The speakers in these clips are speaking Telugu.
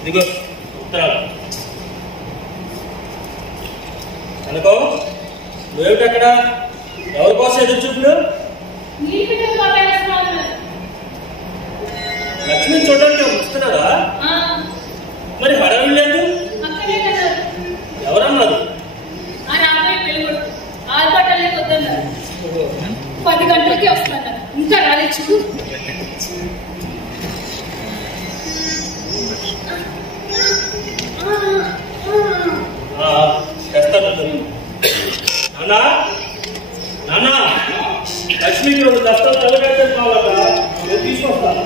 ఇదిగో అనుకో నువ్వేమిటి అక్కడ ఎవరి కోసం ఎదురు చూపులు? లక్ష్మిని చూడడానికి వస్తున్నావా? మరి హడావిడి లేదు. ఎవరన్నారు? 10 గంటలకి వస్తాను, ఇంకా రాలేదు చూడు. నానా నానా లక్ష్మికి 2 దస్తాలు తెల్లగడ్డ కావాలట, నేను తీసుకొస్తాను.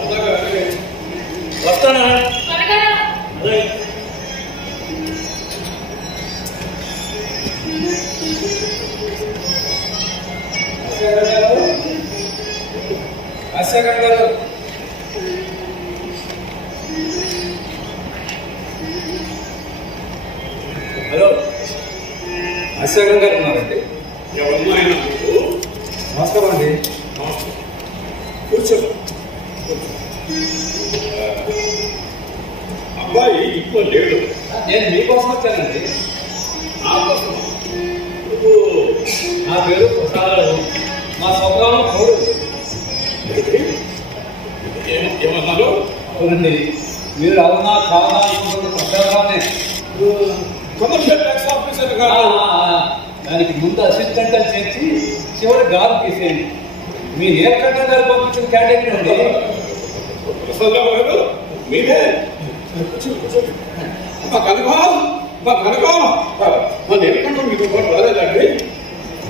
వస్తానా? అదే ఆశాగం గారు, హలో, ఆశాగం గారు ఉన్నారండి? నమస్కారం అండి. కూర్చో. అబ్బాయి ఇప్పుడు లేడు. నేను మీకోసం వచ్చానండి. నా కోసం? నా పేరు ప్రసాదరావు, మా స్వగ్రామం కోడు. ఏమన్నారు? అవునండి, మీరు అవునా కాదా అనుకుంటున్న ప్రసాదరావునే. కమర్షియల్ ట్యాక్స్ ఆఫీసర్ గా దానికి ముందు అసిస్టెంట్ అని చేర్చి చివరి గారు తీసేయండి. మీ నేర్కంఠ గారు పంపించిన క్యాండిడేట్ అండి. ప్రసాదరావు గారు మీరే? మా కనుక మా నేర్కంటే మీతో పాటు రాలేదండి.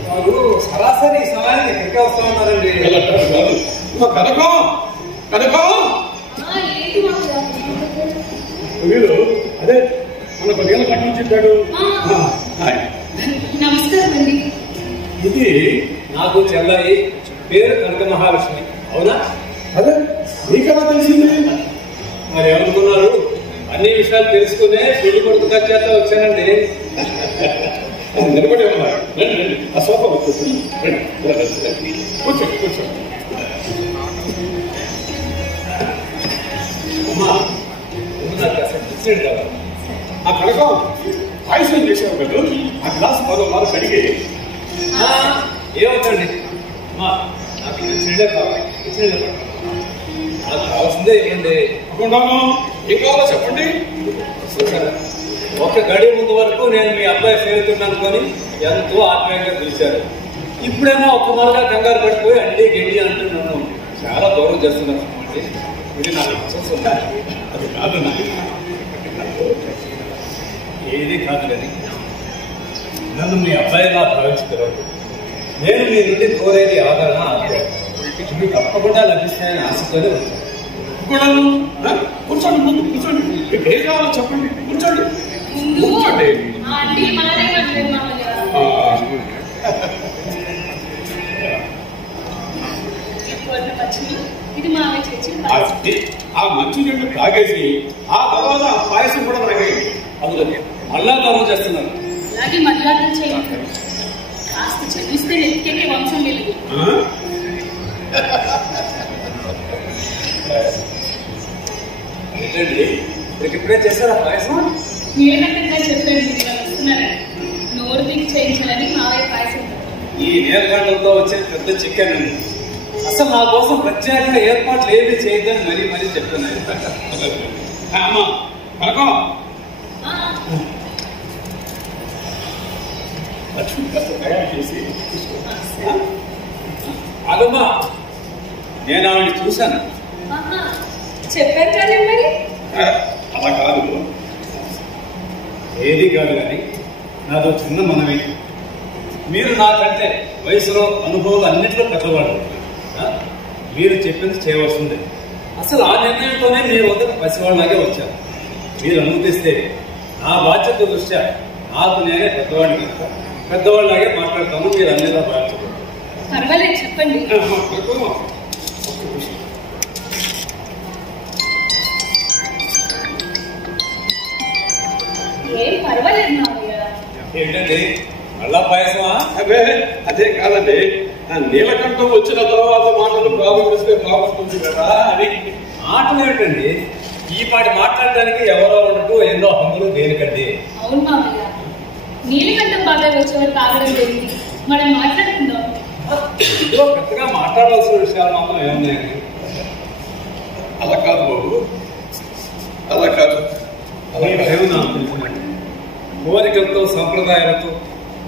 వారు సరాసరి సమయానికి ఎక్కడికి వస్తా ఉన్నారండి. మా కనుక వీరు అదే మన 10 ఏళ్ళ పట్ల చెప్పాడు. నమస్కారం అండి. ఇది నాకు చెల్లాయి, పేరు కనక మహాలక్ష్మి. అవునా? అదే నీకెలా తెలిసింది? మరి ఏమనుకున్నారు? అన్ని విషయాలు తెలుసుకునే పెళ్లి కొడుకు చేత వచ్చానండి. నిలబడి ఉన్నారు. ఆ సోఫా కూర్చో. అమ్మా, నాకు అసలు డిసైడ్ కాదు. ఆ కడకం పాయసం చేసావు కదా, ఆ గ్లాస్ మరో మారు కడిగి. ఏమవుతండి అమ్మా, నాకు డిసైడే కావాలి. డిసైడ్ నాకు కావాల్సిందే ఇవ్వండి. అనుకుంటాను. ఏం కావాలో చెప్పండి. ఒక గడి ముందు వరకు నేను మీ అబ్బాయి స్నేహితుడిని అనుకొని ఎంతో ఆత్మీయంగా పిలిచారు. ఇప్పుడేమో ఒక్క మరగా కంగారు పడిపోయి అండి గెండి అంటూ నన్ను చాలా గౌరవం చేస్తున్నాను. ఇది నాకు విశ్వాసం. అది కాదు ఏది కాదు కానీ నన్ను మీ అబ్బాయిలా భావించుకోవాలి. నేను మీ నుండి కోరేది ఆదరణ, ఆప్యాయత. ఇవి తప్పకుండా లభిస్తాయని ఆశతోనే వచ్చాను. కూర్చోండి, ముందు కూర్చోండి. ఏ కావాలో చెప్పండి. కూర్చోండి. ఇది మావే చేసి ఆ మంచి నీళ్ళు తాగేసి ఆ తర్వాత పాయసం కూడా తాగేయండి. అందుకని మళ్ళా గౌరవం చేస్తున్నాను. అలాగే మర్యాదలు చేయండి. కాస్త చదివిస్తే నెత్తికే వంశం వెలుగు. ఏంటండి ఇప్పుడే చేశారా పాయసం? నీలకంఠంగా చెప్పండి, వస్తున్నారని నోరు దిగి చేయించాలని మావే పాయసం. ఈ నీలకంఠంతో వచ్చే పెద్ద చికెన్ అండి. అసలు నా కోసం ప్రత్యేకంగా ఏర్పాట్లు ఏమీ చేయొద్దని మరీ మరీ చెప్తున్నాను. అమ్మా కనకం, లక్ష్మి కాస్త తయారు చేసి అదమ్మా, నేను ఆవిడ చూశాను. చెప్పారు కదా మరి. అలా కాదు. ఏది కాదు కానీ నాదో చిన్న మనవి. మీరు నాకంటే వయసులో అనుభవాలు అన్నింటిలో పెద్దవాళ్ళు. మీరు చెప్పింది చేయవలసిందే. అసలు ఆ నిర్ణయంతోనే మీ వద్దకు పసివాళ్ళలాగే వచ్చాను. మీరు అనుమతిస్తే ఆ బాధ్యత దృష్ట్యా నాకు నేనే పెద్దవాడిని కనుక పెద్దవాళ్ళలాగే మాట్లాడతాను. మీరు అన్నిలా బాధ్యత. పర్వాలేదు, చెప్పండి. ఏం పర్వాలేదు మావయ్య. ఏంటండి మళ్ళా పాయసమా? అదే అదే కాదండి, నీలకంఠం వచ్చిన తర్వాత మాటలు ప్రారంభిస్తే బాగుంటుంది కదా అని. మాటలు ఏమిటండి? ఈ పాటి మాట్లాడటానికి ఎవరో ఉండటం ఎన్నో హంగులు దేనికండి? అవును మావయ్య, నీలకంఠం బాగా వచ్చేవారు తాగడం లేదు. మనం మాట్లాడుకుందాం. ఇందులో పెద్దగా మాట్లాడాల్సిన విషయాలు మాత్రం ఏమున్నాయండి? అలా కాదు బాబు, అలా కాదు. మీ భయం నాకు తెలుసునండి. కోరికలతో సంప్రదాయాలతో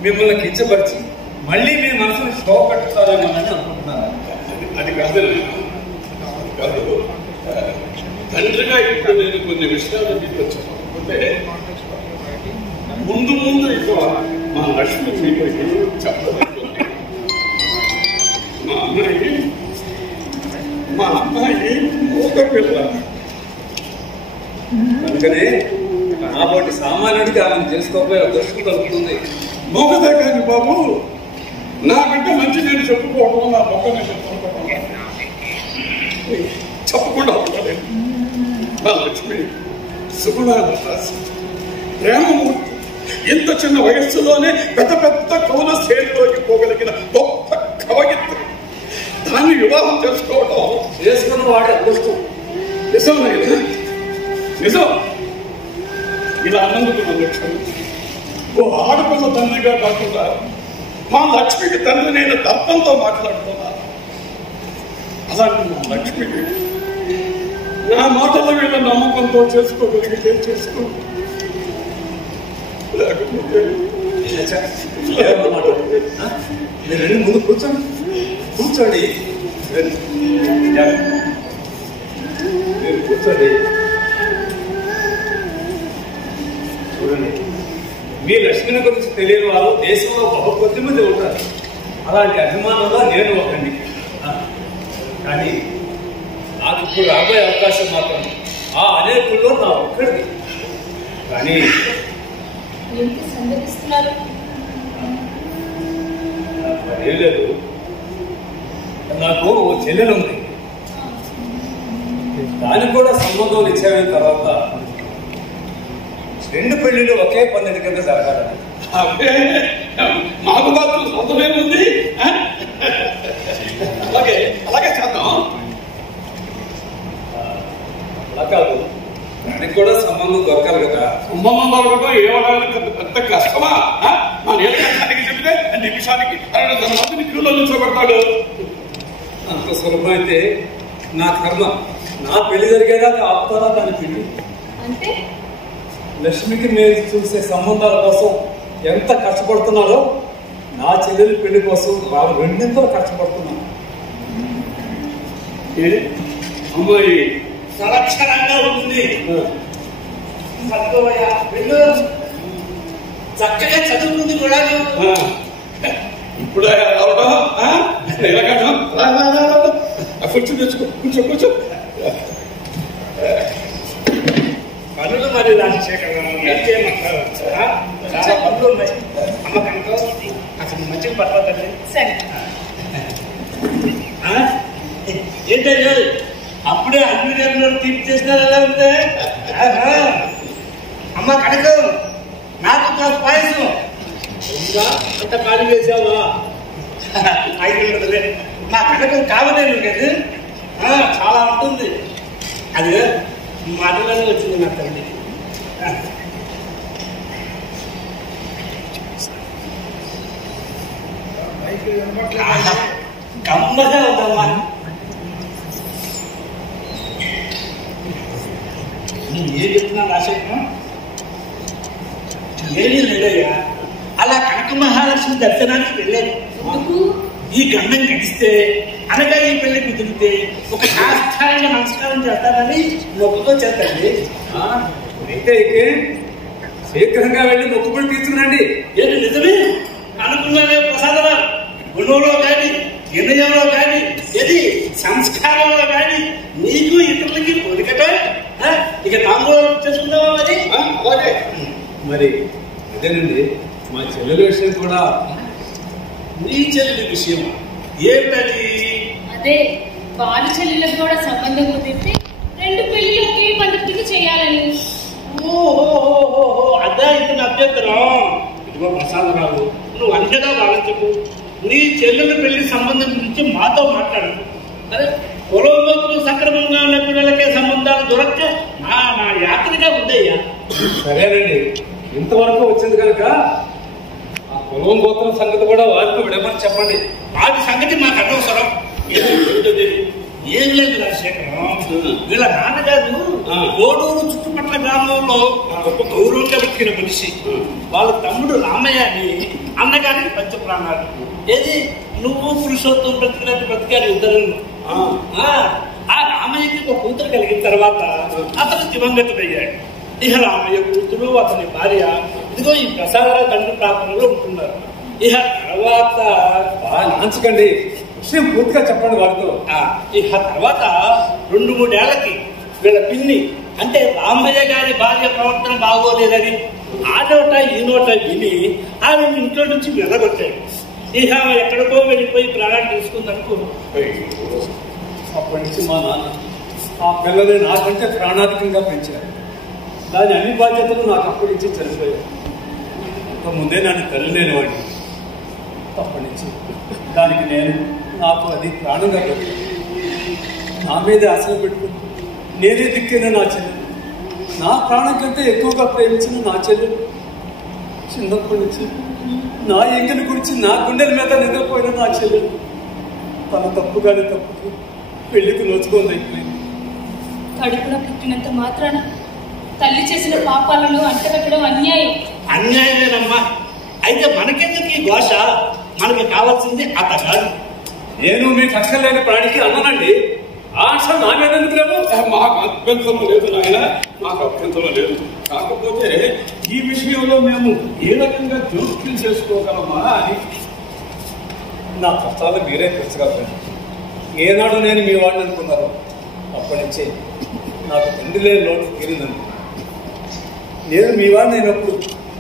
మిమ్మల్ని కించపరిచి మళ్ళీ మీ మనసును షో పెట్టుతారేమోనని అనుకుంటున్నాను. అది కాదు కాదు. తండ్రిగా ఇప్పుడు నేను కొన్ని విషయాలు మీకు చెప్పకపోతే ముందు ముందు ఇక మా లక్ష్మి మీకు చెప్పదనుకోండి. మా అమ్మాయి ఒక పిల్ల అందుకనే కాబట్టి సామాన్యుడికి ఆమెను చేసుకోకపోయే అదృష్టం కలుగుతుంది. మోగదే కానీ బాబు, నాకంటే మంచి నేను చెప్పుకోవడం నా మొక్క నేను చెప్పకుండా ఉంటాను. నా లక్ష్మి సుగుణాసి ప్రేమమూర్తి ఇంత చిన్న వయస్సులోనే పెద్ద పెద్ద కవుల శ్రేణిలోకి పోగలిగిన గొప్ప కవయిత్రి. దాన్ని వివాహం చేసుకోవడం చేసుకున్న వాడి అదృష్టం. నిజమైనా నిజం. ఇలా అన్నందుకు నా లక్ష్మి ఓ ఆడపిల్ల తండ్రిగా కాకుండా మా లక్ష్మికి తండ్రి నేను దర్పంతో మాట్లాడుతున్నా. అలాంటి మా లక్ష్మికి నా మాటల మీద నమ్మకంతో చేసుకోగలిగితే చేసుకో, లేకపోతే మీరు రెండు ముందు కూర్చోండి. కూర్చోండి మీరు కూర్చోండి. చూడండి, మీ లక్ష్మిని గురించి తెలియని వాళ్ళు దేశంలో బహు కొద్ది మంది ఉంటారు. అలాంటి అభిమానంలో నేను ఒకండి. కానీ నాకు ఇప్పుడు రాబోయే అవకాశం మాత్రం ఆ అనేకుల్లో నా ఒక్కడిది. కానీ ఏంటి సందర్శిస్తున్నారు? ఏం లేదు, నాకు ఓ చెల్లెలు ఉంది. దానికి కూడా సంబంధం ఇచ్చేమైన తర్వాత రెండు పెళ్లిళ్ళు ఒకే పన్నెండు కింద జరగాలని. మాకు మాత్రం సొంతమేముంది. అలాగే అలాగే చేద్దాం. అలా కాదు, దానికి కూడా సంబంధం దొరకాలి కదా. సంబంధం దొరకడం ఏమడానికి పెద్ద కష్టమా? మా నీలకంఠానికి చెబితే నిమిషానికి 200 మందిని క్యూలో నిల్చోబెడతాడు. అంత సులభం అయితే నా కర్మ. నా పెళ్లి జరిగేదాకా ఆపుతారా దాని పెళ్లి? అంటే లక్ష్మికి మీరు చూసే సంబంధాల కోసం ఎంత కష్టపడుతున్నారో నా చెల్లెలి పెళ్లి కోసం వాళ్ళు రెండింతో కష్టపడుతున్నాను. అమ్మాయి సంరక్షణంగా ఉంటుంది. చక్కగా చదువుకుంది కూడా. ఇప్పుడు రావడం నీలకంఠం కూర్చో తెచ్చుకో, కూర్చో కూర్చో. పనులు మరి రాజశేఖర్ చాలా పనులు ఉన్నాయి. అమ్మ కనుక అసలు మంచిగా పర్వాలేదు. సరే, ఏంటంటే అప్పుడే అన్ని రేపులో తీర్పు చేసినారు. ఎలా ఉంటే అమ్మ కనుక నాకు కాదు పాయసం అంత ఖాళీ చేసావా? 500 నా కనుక కావలేదు కదా, చాలా ఉంటుంది. అది మాటలోనే వచ్చింది నా తల్లి. గమ్మగా ఉందమ్మా. ఏం చెప్తున్నా రాశేఖరం? ఏమీ లేదయ్యా, అలా కనక మహాలక్ష్మి దర్శనానికి వెళ్ళాను. ఈ గండం కడిస్తే అనగా ఈ పెళ్లి కుదిరితే ఒక శాస్త్రాన్ని నమస్కారం చేస్తానని మొక్కుతో చేద్దండి. అయితే శీఘ్రంగా వెళ్ళి మొక్కుబడి తీసుకురండి. ఏంటి నిజమే అనుకున్నానే ప్రసాదరావు. గుణంలో కానీ నిర్ణయంలో కానీ ఏది సంస్కారంలో కానీ నీకు ఇతరులకి పోలికటో ఇక తాంబూలం చేసుకుందామా మరి? అలాగే. మరి అదేనండి మా చెల్లెల విషయం కూడా. నీ చెల్లెలి విషయం ఏంటది? అదే బాలు చెల్లెలకు కూడా సంబంధం కుదిరితే 2 పెళ్లి ఒకే పద్ధతికి చేయాలని. ఓహో అదా ఇతని అభ్యంతరం. ఇదిగో ప్రసాదరావు, నువ్వు అంతగా ఆలోచకు. నీ చెల్లెల పెళ్లి సంబంధం గురించి మాతో మాట్లాడు. అరే పొలంలోతులు సక్రమంగా ఉన్న పిల్లలకే సంబంధాలు దొరక్క నా యాత్రగా ఉందయ్యా. సరేనండి, ఇంతవరకు వచ్చింది కనుక ఆ పొలం గోత్రం సంగతి కూడా వారికి విడమని చెప్పండి. వాటి సంగతి మాకు అనవసరం. ఏం లేదు రాజశేఖరం, వీళ్ళ నాన్నగారు కోడూరు చుట్టుపక్కల గ్రామంలో గొప్ప గౌరవంగా బతికిన మనిషి. వాళ్ళ తమ్ముడు రామయ్య అని అన్నగారికి పంచప్రాణాలు. ఏది నువ్వు పురుషోత్తం బ్రతికారు ఇద్దరు. ఆ రామయ్యకి ఒక కూతురు కలిగిన తర్వాత అతను దివంగతుడయ్యాడు. ఇక రామయ్య కూతురు అతని భార్య ఇదిగో ఈ ప్రసాదరావు తండ్రి ప్రాంతంలో ఉంటున్నారు. ఇక తర్వాత నాంచకండి, విషయం పూర్తిగా చెప్పండి వారితో. ఇక తర్వాత 2-3 ఏళ్లకి వీళ్ళ పిన్ని అంటే రామయ్య గారి భార్య ప్రవర్తన బాగోలేదని ఆ నోట ఈ నోట విని ఆమె ఇంట్లో నుంచి వెళ్ళగొట్టాడు. ఇక ఆమె ఎక్కడికో వెళ్ళిపోయి ప్రాణాలు తీసుకుందనుకో. అప్పటి నుంచి మా నాన్న ఆ పిల్లల్ని నాకంటే ప్రాణాధికంగా పెంచారు. దాని అన్ని బాధ్యతలు నాకు అప్పటి నుంచి చనిపోయాయి. అంత ముందే నన్ను తల్లి లేని వాడిని. అప్పటి నుంచి దానికి నాకు అది ప్రాణంగా పెట్టాను. నా మీదే ఆశలు పెట్టుకుని నేనే దిక్కైన నా చెల్లెలు, నా ప్రాణం కంటే ఎక్కువగా ప్రేమించిన నా చెల్లెలు చిన్నప్పటి నుంచి నా ఎంగిలి గురించి నా గుండెల మీద నిద్రపోయిన నా చెల్లెలు తన తప్పుగానే తప్పుకి పెళ్లికి నోచుకొని అయిపోయింది. కడుపున పుట్టినంత మాత్రాన తల్లి చేసిన పాపాలను అంటగట్టడం అన్యాయం. అన్యాయమేనమ్మా. అయితే మనకెందుకు ఈ ఘోష? మనకి కావాల్సింది అతగాడు. నేను మీకు అక్కర్లేని ప్రాణికి అన్నానండి. ఆ అక్షరం నా మీద ఎందుకు లేవు? మాకు అభ్యంతరం లేదు నాయన, మాకు అభ్యంతరం లేదు. కాకపోతే ఈ విషయంలో మేము ఏ రకంగా జోక్యం చేసుకోగలమా అని. నా కష్టాలు మీరే తెలుసుకోగలండి. ఏనాడు నేను మీ వాడిని అనుకున్నారు. అప్పటి నుంచే నాకు తండ్రి లేని లోటు తీరిందండి. నేను మీ వాడిని అయినప్పుడు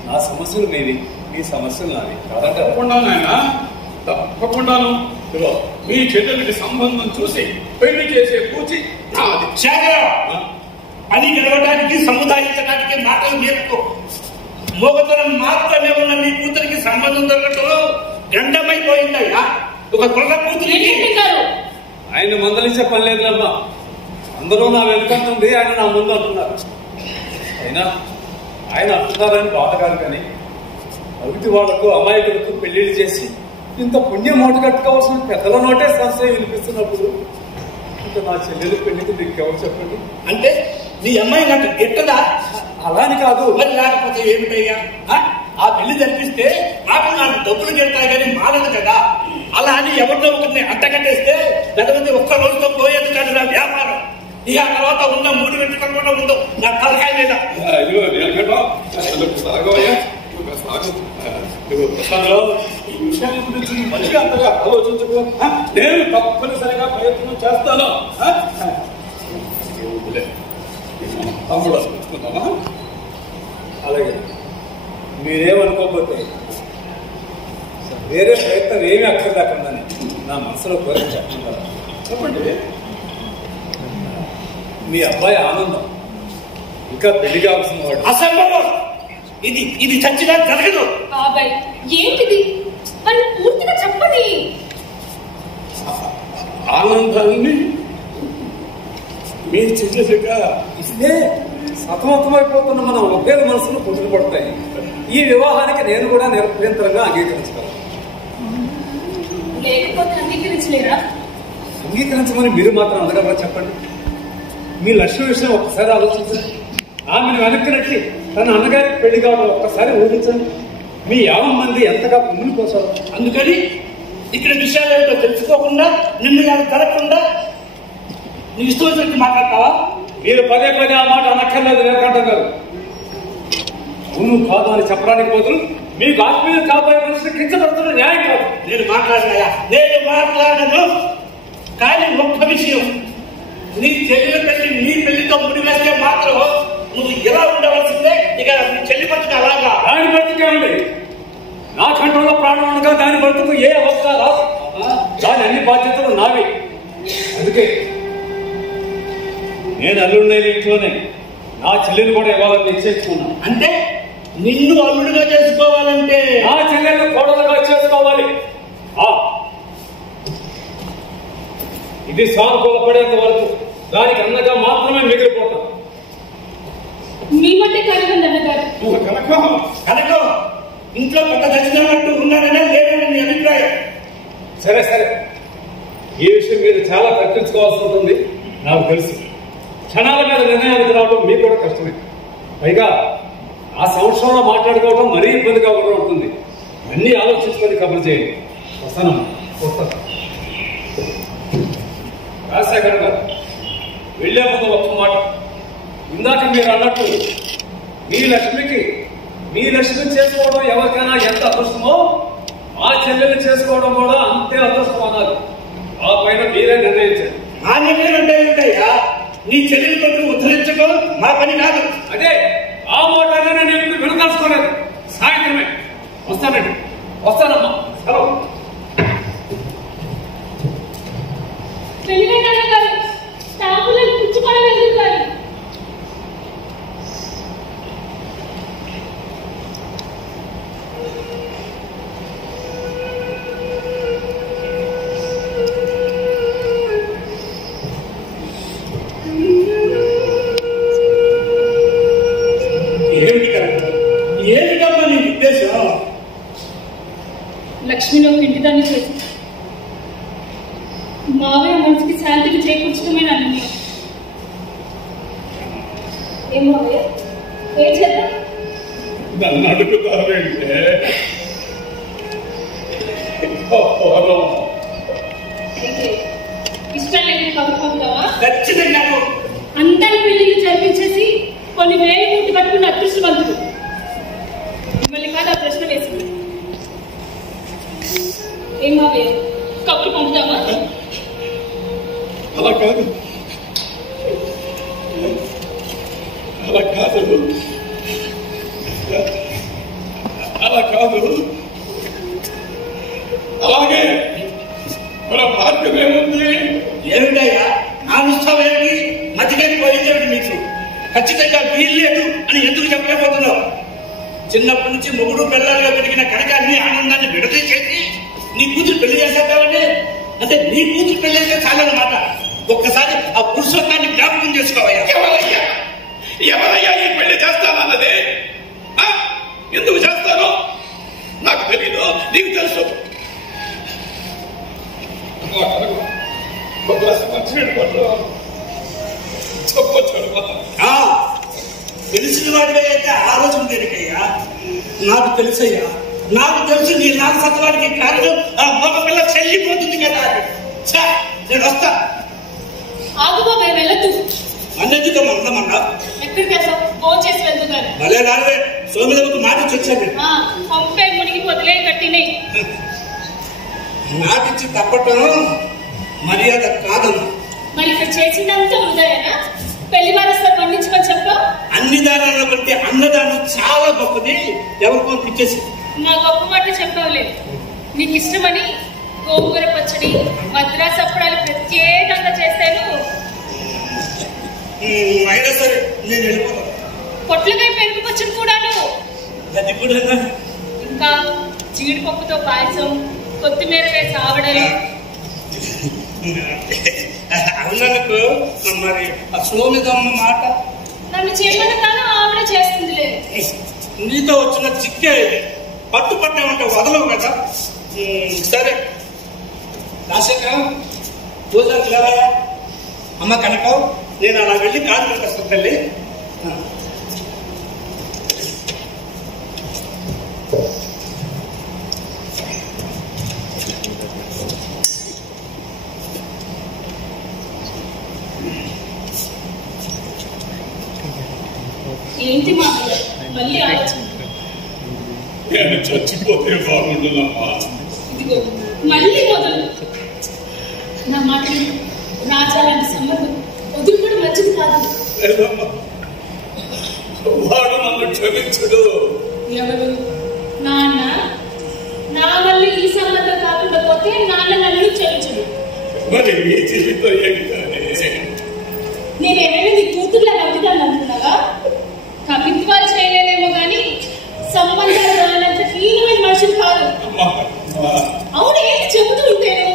నా సమస్యలు మీవి, మీ సమస్యలు నావి కాదంటే తప్పకుండా నాయన, తప్పకుండాను. మీ చెల్లెలకి సంబంధం చూసి పెళ్లి చేసే పూచి నాది. పని గెలవడానికి సముదాయించడానికి మాటలు నేర్చుకో. మోగతనం మాత్రమే ఉన్న నీ కూతురికి సంబంధం దొరకటం గండమైపోయిందయ్యా. ఒక కొల్ల కూతురికి ఆయన మందలించే పని లేదులమ్మా. అందరూ నా వెనుకంటుంది, ఆయన నా ముందు అంటున్నారు. అయినా ఆయన అంటున్నారని బాధ కాదు కానీ అవిటి వాళ్లకు అమాయకులకు పెళ్లిళ్ళు చేసి ఇంత పుణ్యం మూట కట్టుకోవాల్సిన పెద్దల నోటే సంశయం వినిపిస్తున్నప్పుడు ఇంకా నా చెల్లెలు పెళ్లికి దిక్కెవరు చెప్పండి. అంటే నీ అమ్మాయి నాకు గిట్టదా? అలాని కాదు. మరి లేకపోతే ఏమిటయ్యా? ఆ పెళ్లి జరిపిస్తే నాకు డబ్బులు గిడతాయి కానీ మారదు కదా. అలా అని ఎవరితో ఒకరిని అంటగట్టేస్తే లేకపోతే ఒక్క రోజుతో పోయేది కాదు నా వ్యాపారం. ఇక ఆ తర్వాత ఉన్న 3 వెంట్రుకలు కూడా ఉండవు నా తలకాయ మీద. ప్రసాదరావు, ఈ విషయాల గురించి మళ్ళీ అంతగా ఆలోచించకు. నేను తప్పనిసరిగా ప్రయత్నం చేస్తాను. తమ్ముడు అనుకుంటున్నావా? అలాగే మీరేమనుకోకపోతే వేరే ప్రయత్నం ఏమీ అక్కర్లేకుండానే నా మనసులో కోరిక చెప్పండి. మీ అబ్బాయి ఆనందం ఇంకా పెళ్లి కావాల్సిన వాడు. అసంభవం. ఇది చచ్చినా జరగదు. బాబాయ్ ఏంటిది? వాళ్ళు పూర్తిగా చెప్పండి. ఆనందాన్ని మీ చెల్లెలుగా ఇస్తే సతమతమైపోతున్న మన ఒకే మనసులు పొద్దులు పడతాయి. ఈ వివాహానికి నేను కూడా నిరంతరంగా అంగీకరించగలను. లేకపోతే అంగీకరించలేరా? అంగీకరించమని మీరు మాత్రం అందగలరా చెప్పండి. మీ లక్ష్యం విషయం ఒక్కసారి ఆలోచించండి. ఆమెను వెనక్కినట్టి తన అన్నగారికి పెళ్లి కావడం ఒక్కసారి ఊహించండి. మీ 50 మంది ఎంతగా పుణ్యం కోసం. అందుకని ఇక్కడ విషయాలు ఏమిటో తెలుసుకోకుండా నిర్ణయాలు జరగకుండా నీ ఇష్టం వచ్చినట్టు మాట్లాడతావా? మీరు పదే ఆ మాట అనక్కర్లేదు. లేకంటాం గారు అవును కాదు అని చెప్పడానికి బదులు మీకు ఆత్మీయ కాబోయే మనిషిని కించపడుతున్న న్యాయం కాదు. నేను మాట్లాడను. కానీ ఒక్క విషయం, నీ చెల్లెల పెళ్లి నీ పెళ్లితో ముడివేస్తే మాత్రం నువ్వు ఎలా ఉండవలసిందే. ఇక నీ చెల్లి బతుకు అలాగా దాని బతుకే ఉంది. నా కంట్రోల్లో ప్రాణం ఉండగా దాని బతుకు ఏ అవస్థ రాదు. దాని అన్ని బాధ్యతలు నావి. అందుకే నేను అల్లుండే ఇంట్లోనే నా చెల్లెలు కూడా ఇవ్వాలని నిశ్చయించుకున్నాను. అంటే నిన్ను అల్లుడుగా చేసుకోవాలంటే నా చెల్లెలు కోడలుగా చేసుకోవాలి. ఇది సానుకూలపడేంత వరకు దానికి అన్నగా మాత్రమే మిగిలిపోతాం. మీ మధ్య కలగండి అన్నగారు. కనుక ఇంట్లో పెద్ద దర్శనమంటూ ఉన్నాననే లేదని నీ అభిప్రాయం. సరే సరే, ఈ విషయం మీరు చాలా కల్పించుకోవాల్సి ఉంటుంది. నాకు తెలుసు క్షణాల మీద నిర్ణయానికి రావడం మీకు కూడా కష్టమే. పైగా ఆ సంవత్సరంలో మాట్లాడుకోవడం మరీ ఇబ్బందిగా కూడా ఉంటుంది. అన్నీ ఆలోచించుకొని కబురు చేయండి. వస్తానమ్మా, వస్తాను. రాజశేఖర్ గారు, వెళ్లే ముందు ఒక్క మాట. ఇందాక మీరు అన్నట్టు మీ లక్ష్మి చేసుకోవడం ఎవరికైనా ఎంత అదృష్టమో ఆ చెల్లెల్ని చేసుకోవడం కూడా అంతే అదృష్టం అన్నారు. ఆ పైన మీరే నిర్ణయించండి. ఆ నిర్ణయం అంటే ఏంటయ్యా? నీ చెల్లెలి పట్ల ఉద్ధరించడం మా పని కాదు. అదే ఆ మాట నేను ఎప్పుడు వినదలుచుకోలేదు. సాయంత్రమే వస్తానండి. వస్తానమ్మా, సెలవు. వెళ్ళిన అన్నగారు స్టాఫ్లను పుచ్చుకోవడం ఎందుకు గారు? ఏమిటమ్మా నీ ఉద్దేశం? లక్ష్మిని ఒక ఇంటిదాన్ని చేసి మావయ్య మనసుకి శాంతిని చేకూర్చడమే నా నిర్ణయం. ఏం మావయ్య, ఏం చేద్దాం? నన్ను అడుగుతావేంటే? అయితే ఇష్టం లేదు కబురు పంపుతావా? ఖచ్చితంగా అందరి పెళ్లిని జరిపించేసి కొన్ని వేలు మూటి పట్టుకున్న అదృష్టవంతుడు మిమ్మల్ని కాదు ఆ ప్రశ్న వేసింది. ఏం మావయ్య, కబురు పంపుతావా? అలా కాదు, అలా కాదు, అలా కాదు. అలాగే మన మార్గం ఏముంది? ఏమిటయ్యా ఆనుష్ఠావేమిటి? మధ్యకానికి పోయిందేమిటి? మీకు ఖచ్చితంగా వీల్లేదు అని ఎందుకు చెప్పలేకపోతున్నావు? చిన్నప్పటి నుంచి మొగుడు పిల్లలుగా పెరిగిన కనకాన్ని ఆనందాన్ని విడదీసేసి నీ కూతురు పెళ్లి చేసేద్దామంటే అంటే నీ కూతురు పెళ్లి చేస్తే చాలన్నమాట. ఒక్కసారి ఆ పురుషోత్తాన్ని జ్ఞాపకం చేసుకోవయ్యా. ఎవరయ్యా ఈ పెళ్లి చేస్తానన్నది? ఎందుకు చేస్తాను నాకు తెలీదు, నీకు తెలుసు. తెలిసిన వాడివే అయితే ఆ రోజు దేనికయ్యా? నాకు తెలుసయ్యా, నాకు తెలుసు నీ నాకు సత్వానికి కారణం ఆ మగ పిల్ల చెల్లిపోతుంది కదా. నేను వస్తా. ఆగుబాబే వెళ్ళదు. అన్నెందుకు మందమన్నా? ఎక్కడికి వెళ్తావు? ఫోన్ చేసి వెళ్తున్నారు. భలే నాలుగే సోమిలకు మాటిచ్చి వచ్చాను. పంపే మునిగిపోతలే కట్టినాయి. నాటిచ్చి తప్పటం మర్యాద కాదన్నా. మరి ఇక్కడ చేసిందంతా హృదయనా? పెళ్లి వారసులు పండించుకొని చెప్పావు. అన్ని దానాల కంటే అన్నదానం చాలా గొప్పది. ఎవరికో పిచ్చేసి మా గొప్ప మాట చెప్పవలేదు. నీకు ఇష్టమని గోంగూర పచ్చడి, మద్రాసు అప్పడాలు ప్రత్యేకంగా చేశాను. అయినా సరే నేను వెళ్ళిపోతాను. పొట్లకాయ పెరుగు పచ్చడి కూడాను. అది కూడా ఇంకా జీడిపప్పుతో పాయసం, కొత్తిమీర వేసి ఆవడలు. అవునకు మరి సోమిదమ్మ మాట నన్ను చేయమని కానీ ఆవిడ చేస్తుంది లేదు. నీతో వచ్చిన చిక్కే పట్టు పట్టామంటే వదలవు కదా. సరే రాజశేఖర పూజకి లేవా? అమ్మ కనుక నేను అలా వెళ్ళి కాదు కలుస్తాను తల్లి. ఏంటి మామయ్య మళ్ళీ ఆలోచన? చచ్చిపోతే బాగుంటుందమ్మా. ఇదిగో మళ్ళీ మొదలు. నా మాట రాజా లాంటి సంబంధం వదులుకోవడం మంచిది కాదు. వాడు నన్ను క్షమించడు. ఎవరు? నాన్న. నా వల్ల ఈ సంబంధం కాకుండా పోతే నాన్న నన్ను క్షమించడు. మరి ఈ జీవితం ఏంటనే? నేనేమైనా నీ కూతుర్లా నవ్వుతాను అనుకున్నావా? కవిత్వాలు చేయలేదేమో కానీ సంబంధాలు రానంత హీనమైన మనుషులు కాదు. అవును, ఏంటి చెబుతూ ఉంటాను.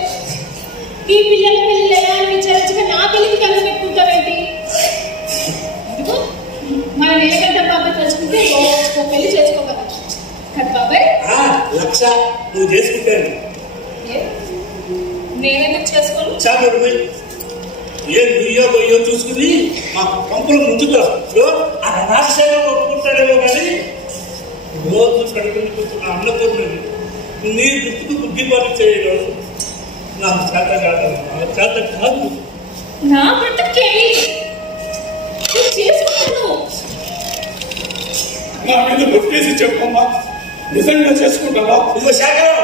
ఈ పిల్లల పెళ్ళి ఎలా అని విచారించగా నా పెళ్లికి కలిసి పెట్టుకుంటావేంటి? మన నీలకంఠ బాబాయ్ తలుచుకుంటే ఓ పెళ్లి చేసుకోగలం కదా బాబాయ్? లక్ష నువ్వు చేసుకుంటాను. నేనెందుకు చేసుకోను? చాలా ఏ నుయ్యో గొయ్యో చూసుకుని మా పంపులు ముందుకు ఆ రాజశేఖరం ఒప్పుకుంటాడేమో కానీ రోజు కడుపుని కూర్చున్న అన్నపూర్ణని నీ గుర్తుకు బుద్ధిపాటు చేయడం నాకు చేత కాదు. చేత కాదు. నా బ్రతుకేమి చేసుకుంటాను. నా మీద నొప్పేసి చెప్పమ్మా, నిజంగా చేసుకుంటావా? నువ్వు శేఖరం,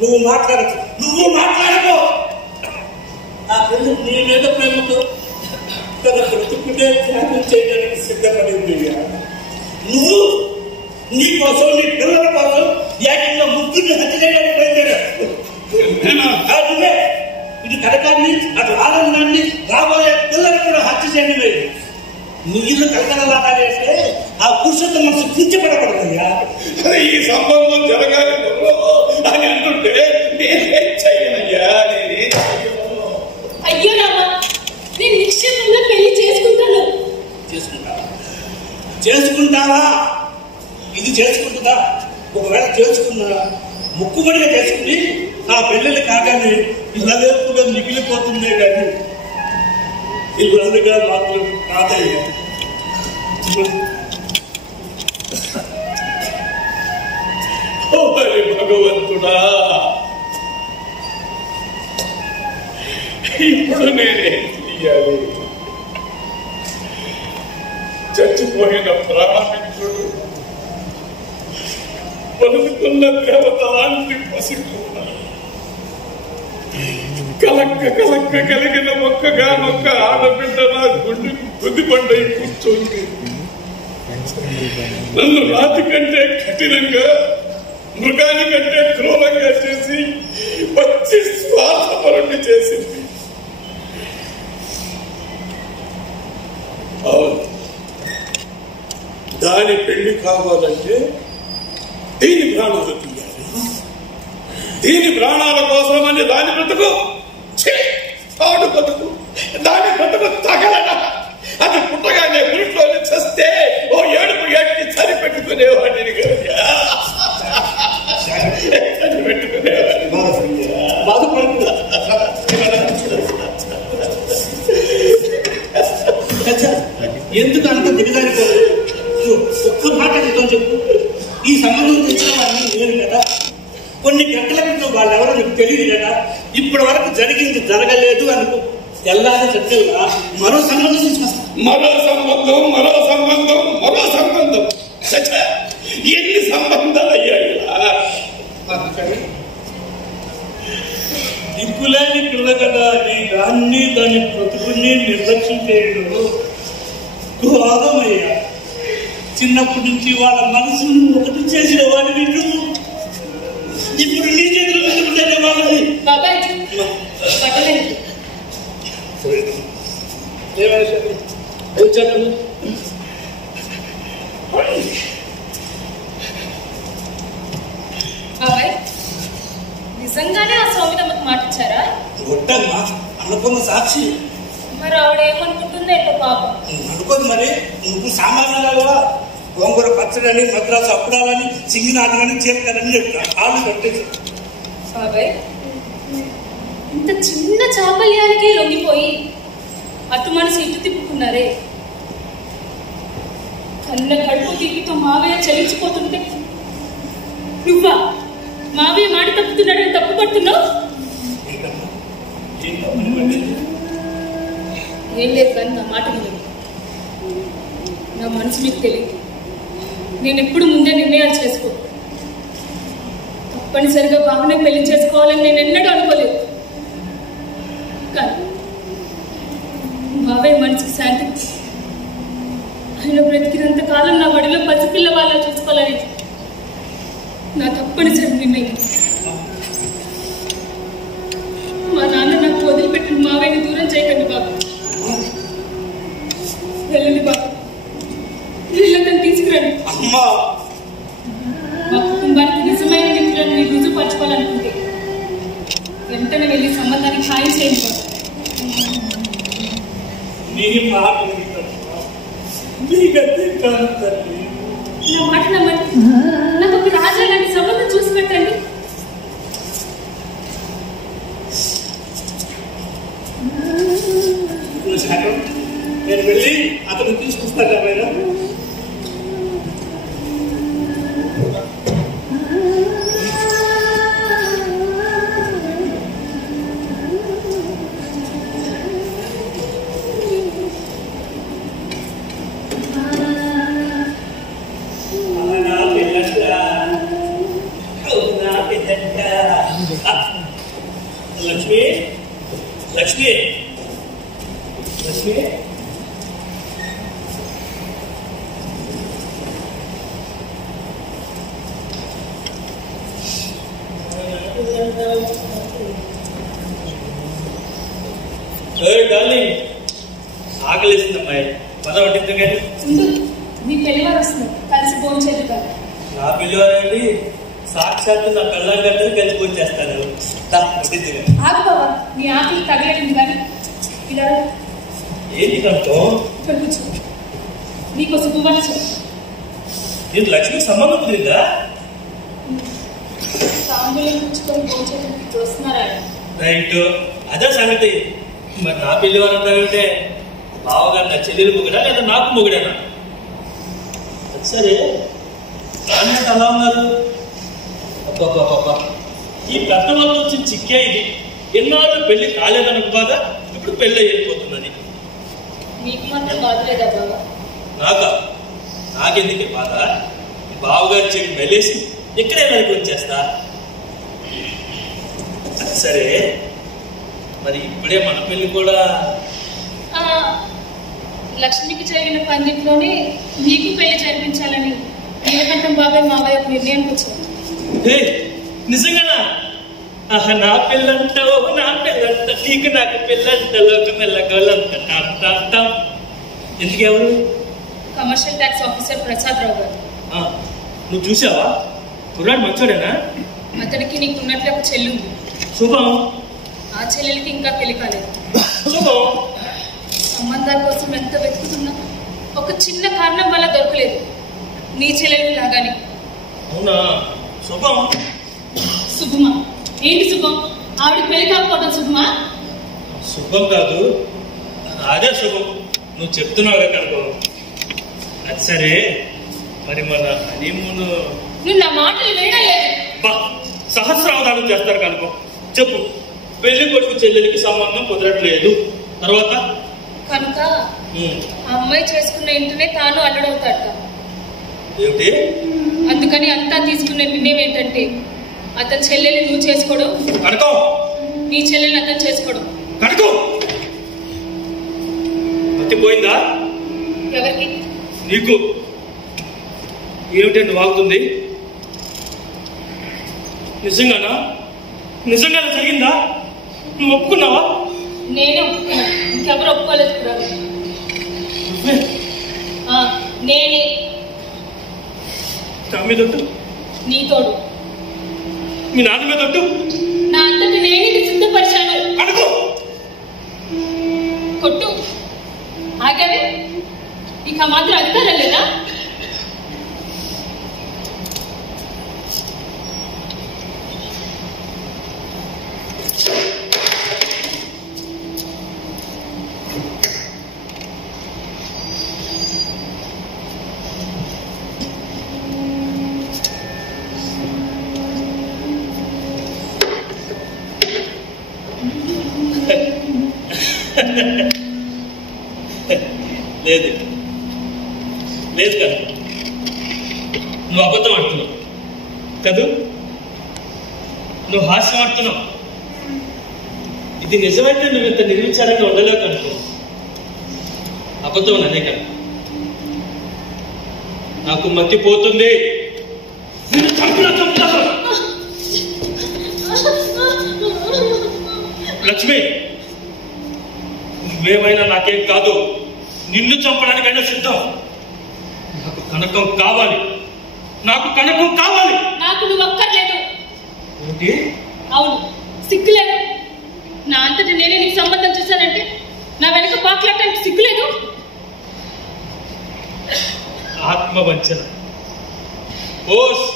నువ్వు మాట్లాడకు. ఆ పెళ్లి నీ మీద ప్రేమతో తన బ్రతుకునే త్యాగం చేయడానికి సిద్ధపడింది. నువ్వు నీ కోసం, నీ పిల్లల కోసం ఏకంగా ముగ్గురిని హత్య చేయడానికి బయలుదేరావు. ఇటు కనకాన్ని, అటు ఆనందాన్ని, రాబోయే పిల్లలు కూడా హత్య చేయడం లేదు. నీ ఇల్లు కలకలలాడాలంటే ఆ పురుషులతో మనసు కించపడకూడదయ్యా. ఈ సంబంధం జరగాలి అని అంటుంటే నేనేం చెయ్యనయ్యా? అయ్యో రామా, నేను నిశ్చితంగా పెళ్లి చేసుకుంటాను. చేసుకుంటావా? ఇది చేసుకుంటుందా? ఒకవేళ చేసుకున్నా ముక్కుబడిగా చేసుకుని ఆ పెళ్ళిళ్ళు కాగానే ఇళ్ళవేపుగా మిగిలిపోతుందే కానీ ఇళ్ళగా మాత్రం కాదయ్యా. భగవంతుడా, ఇప్పుడు నేనేం చెయ్యాలి? చచ్చిపోయిన ప్రాణమిత్రుడు బతుకుతున్న దేవత లాంటి పసికున్నా కలక్క కలిగిన మొక్క ఆడబిడ్డ నా గుద్దిపండై కూర్చోండి. నన్ను రాతి కంటే కఠినంగా, మృగాని కంటే క్రూరంగా చేసి పచ్చి స్వార్థపరుణ్ణి చేసింది. దాని పెళ్లి కావాలంటే దీని ప్రాణాలు తీయాలి. దీని ప్రాణాల కోసమని దాని బ్రతుకు తాడు బతుకు, దాని బ్రతుకు తగలట. అది పుట్టగానే గురిలోని చస్తే ఓ ఏడుపు ఏడ్చి సరిపెట్టుకునేవాడిని కదా, సరిపెట్టుకునేవాడిని. ఎందుకు అంత దిగజారిపోదు? ఒక్క మాట నిజం చెప్పు. ఈ సంబంధం తెచ్చిన వాడిని నేను కదా. కొన్ని గంటల క్రితం వాళ్ళెవరో నీకు తెలియదు కదా. ఇప్పటి వరకు జరిగింది జరగలేదు అనుకో, తెల్లారి చక్కగా మరో సంబంధం తీసుకొస్తా. మరో సంబంధం ఎన్ని సంబంధాలు అయ్యాయి? దిక్కులేని పిల్ల కదా అని దాని బ్రతుకుని నిర్లక్ష్యం చేయడం ఘోరమయ్యా. చిన్నప్పటి నుంచి వాళ్ళ మనసును ఒకటి చేసిన వాడిని ఇప్పుడు నీ చేతులు పెట్టుకుంటే వాళ్ళని వచ్చాను. నిజంగానే ఆ సౌమితమ్మకు మాట ఇచ్చారా? ఒట్టమ్మా, అనుకున్న సాక్షి. మరి ఆవిడ ఏమనుకుంటుంది ఏంటో పాపం. అనుకోదు మరి. నువ్వు సామాన్యంగా గోంగూర పచ్చడని, మద్రాసు అప్పుడాలని, సింగినాటని, చీరకలని చెప్తాను. ఆళ్ళు కట్టేసి బాబాయ్, ఇంత చిన్న చాపల్యానికి లొంగిపోయి అటు మనసు ఇటు తిప్పుకున్నారే. కన్న కడుపు తీపితో మావయ్య చలించిపోతుంటే నువ్వా మావయ్య మాట తప్పుతున్నాడని తప్పు పడుతున్నావు? ఏం లేదు కానీ నా మాట వినదు. నా మనసు మీకు తెలియదు. నేను ఎప్పుడు ముందే నిర్ణయాలు చేసుకో. తప్పనిసరిగా బాగానే పెళ్లి చేసుకోవాలని నేను ఎన్నడూ అనుకోలేదు. కానీ బాబాయ్ మనసుకు శాంతి, ఆయన బ్రతికినంత కాలం నా బడిలో పసిపిల్ల వాళ్ళ చూసుకోవాలని నా తప్పనిసరి నిర్ణయం. మా నాన్న నాకు వదిలిపెట్టిన మావయ్యని దూరం చేయకండి బాబు. వెళ్ళండి బాబు, వీళ్ళని తీసుకురండి. మా కుటుంబానికి నిజమైన మిత్రులను మీరు రుజువుపరచుకోవాలనుకుంటే వెంటనే వెళ్ళి సంబంధానికి ఖాయం చేయండి బాబు. నా మాట నమ్మండి. నాకు ఒక రాజా లాంటి సంబంధం చూసి పెట్టండి. నేను వెళ్ళి అతను తీసుకొస్తాను కదా. లక్ష్మి లక్ష్మి లక్ష్మి డార్లింగ్, ఆకలిస్తుందమ్మాయి, పద వడ్డిద్దు కానీ. మీ పెళ్లివారు వస్తున్నారు, కలిసి ఫోన్ చేయదు కదా. నా పెళ్లివారండి, సాక్షాత్తు నా పెళ్ళం గంటలు కలిసి ఫోన్ చేస్తాను. ఆగు బాబా, నీ ఆకలి తగలడింది కానీ ఇలా ఏంటి కంటో ఇక్కడ కూర్చో. నీకోసం పువ్వాలి. నేను లక్ష్మికి సంబంధం కుదిరిందా? తాంబూలం కూర్చుకొని ఫోన్ చేయడం ఇప్పుడు వస్తున్నారా? రైట్, అదే సంగతి. మరి నా పెళ్లి వారు అంటారంటే బావగారు నా చెల్లెలు మొగుడా లేదా నాకు మొగుడేనా? సరే, నాన్న అలా ఉన్నారు. అబ్బా, ఈ పెద్దవాళ్ళు వచ్చిన చిక్కే ఇది. ఎన్నాళ్ళు పెళ్లి కాలేదనకు బాధ, ఇప్పుడు పెళ్ళి అయిపోతున్నది. మీకు మాత్రం బాధ లేదా బాబా? నాకెందుకే బాధ? బావగారు చెవి మెలేసి ఇక్కడే వరకు వచ్చేస్తా. సరే, మరి ఇప్పుడే మన పెళ్లి కూడా లక్ష్మికి జరిగిన పందిట్లోనే నీకు పెళ్లి జరిపించాలని నీలకంఠం బాబాయ్ మావయ్య ఒక నిర్ణయానికి వచ్చారు. నిజంగానా? నా పిల్లంటావు, నా పిల్లంట, నీకు నాకు పిల్లంట, లోకం వెళ్ళగలంట. ఎందుకు? ఎవరు? కమర్షియల్ ట్యాక్స్ ఆఫీసర్ ప్రసాద్ రావు గారు. నువ్వు చూసావా? కుర్రాడు మంచోడేనా? అతడికి నీకున్నట్లు ఒక చెల్లి ఉంది. శుభం. ఆ చెల్లెలకి ఇంకా పెళ్లి కాలేదు. శుభం. సంబంధాల కోసం ఎంత వెతుకుతున్నా ఒక చిన్న కారణం వల్ల దొరకలేదు. నీ చెల్లెలు లాగానే. అవునా? శుభం. శుభమా? ఏంటి శుభం? ఆవిడ పెళ్లి కాకపోవడం శుభమా? శుభం కాదు, అదే శుభం. నువ్వు చెప్తున్నావు కనుకో. అది సరే, మరి మన హనీమూన్ నువ్వు నా మాటలు వినలేదు. సహస్రావధానం చేస్తారు కనుకో. చెప్పు. పెళ్లి కొడుకు చెల్లెలికి సంబంధం కుదరట్లేదు, తర్వాత కనుక ఆ అమ్మాయి చేసుకున్న ఇంటనే తాను అల్లుడవుతాడట. ఏమిటి? అందుకని అంతా తీసుకున్న నిర్ణయం ఏంటంటే అతని చెల్లెల్ని నువ్వు చేసుకోవడం, కనుకో నీ చెల్లెల్ని అతను చేసుకోవడం. కనుకో మర్చిపోయిందా? ఎవరికి? నీకు. ఏమిటండి వాగుతుంది? నిజంగానా? నిజంగానే జరిగిందా? నువ్వు ఒప్పుకున్నావా? నేనే ఒప్పుకున్నా, ఇంకెవరు ఒప్పుకోలేదు కూడా. నేనే. మీదొట్టు. నీ తోడు. మీ నాన్న మీదొట్టు. నా అంతటి నేను ఇది సిద్ధపరిచాను. అనుకో. కొట్టు. ఆగవే, ఇక మాత్రం అధికారం లేదా? లేదు లేదు కదా, నువ్వు అబద్ధం అంటున్నావు కదూ? నువ్వు హాస్యం ఆడుతున్నావు. ఇది నిజమైతే నువ్వు ఇంత నిర్విచారంగా ఉండలేవు కనుకో. అబద్ధం అనే కదా. నాకు మత్తిపోతుంది. లక్ష్మి, నువ్వేమైనా నాకేం కాదు. నిన్ను చంపడానికైనా సిద్ధం. నాకు కనకం కావాలి. నాకు కనకం కావాలి. నాకు నువ్వు అక్కర్లేదు. ఏంటి? అవును, సిగ్గులేదు. నా అంతటి నేనే నీకు సంబంధం చూశానంటే నా వెనక పాటలాడటానికి సిగ్గులేదు. ఆత్మవంచన, ఓస్,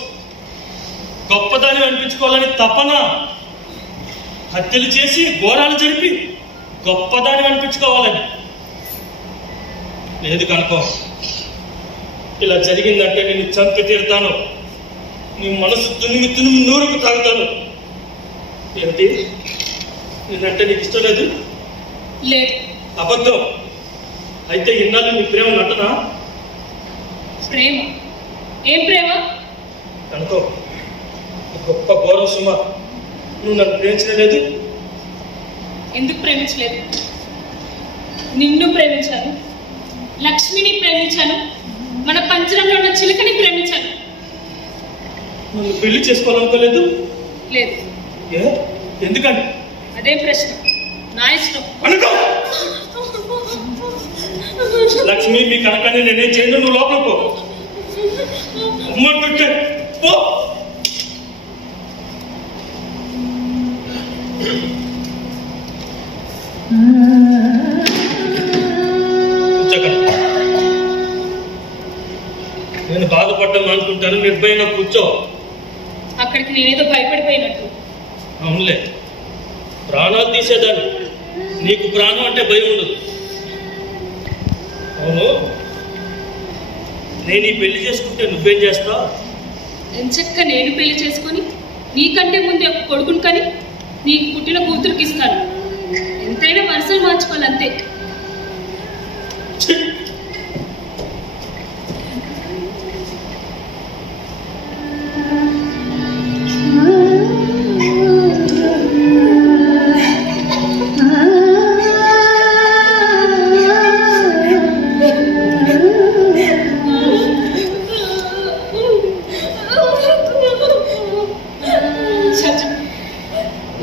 గొప్పదాన్ని అనిపించుకోవాలని తపన, హత్యలు చేసి ఘోరాలు జరిపి గొప్పదాన్ని అనిపించుకోవాలని లేదు కనుకో. ఇలా జరిగిందంటే నేను చంపి తీరుతాను. నీ మనసు తునిమి తునిమి నూరుకు తాగుతాను. ఏంటి? నేనంటే నీకు ఇష్టం లేదు? లేదు. అబద్ధం. అయితే ఇన్నాళ్ళు నీ ప్రేమ నటనా? ప్రేమ? ఏం ప్రేమ? అనుకో, గొప్ప ఘోరం సుమ. నువ్వు నన్ను ప్రేమించలేదు. ఎందుకు ప్రేమించలేదు? నిన్ను ప్రేమించాను, లక్ష్మిని ప్రేమించాను, మన పంచరంలో ఉన్న చిలుకని ప్రేమించాను. నన్ను పెళ్లి చేసుకోవాలనుకోలేదు? లేదు. ఎందుకని? అదే ప్రశ్న. నా ఇష్టం. అనుకో లక్ష్మి, మీ కనకాన్ని నేనేం చేయను. నువ్వు లోపల పో. అమ్మ పెట్టే పో. నేను బాధపడ్డాను అనుకుంటాను. నిర్భయంగా కూర్చో. అక్కడికి నేనేదో భయపడిపోయినట్టు. అవునులే, ప్రాణాలు తీసేదాన్ని. నీకు ప్రాణం అంటే భయం ఉండదు. అవును, నేను ఈ పెళ్లి చేసుకుంటే నువ్వేం చేస్తావు? ఎంచక్క నేను పెళ్లి చేసుకుని నీకంటే ముందే ఒక కొడుకుని కానీ నీకు పుట్టిన కూతురికి ఇస్తాను. ఎంతైనా వరుసలు మార్చుకోవాలంతే.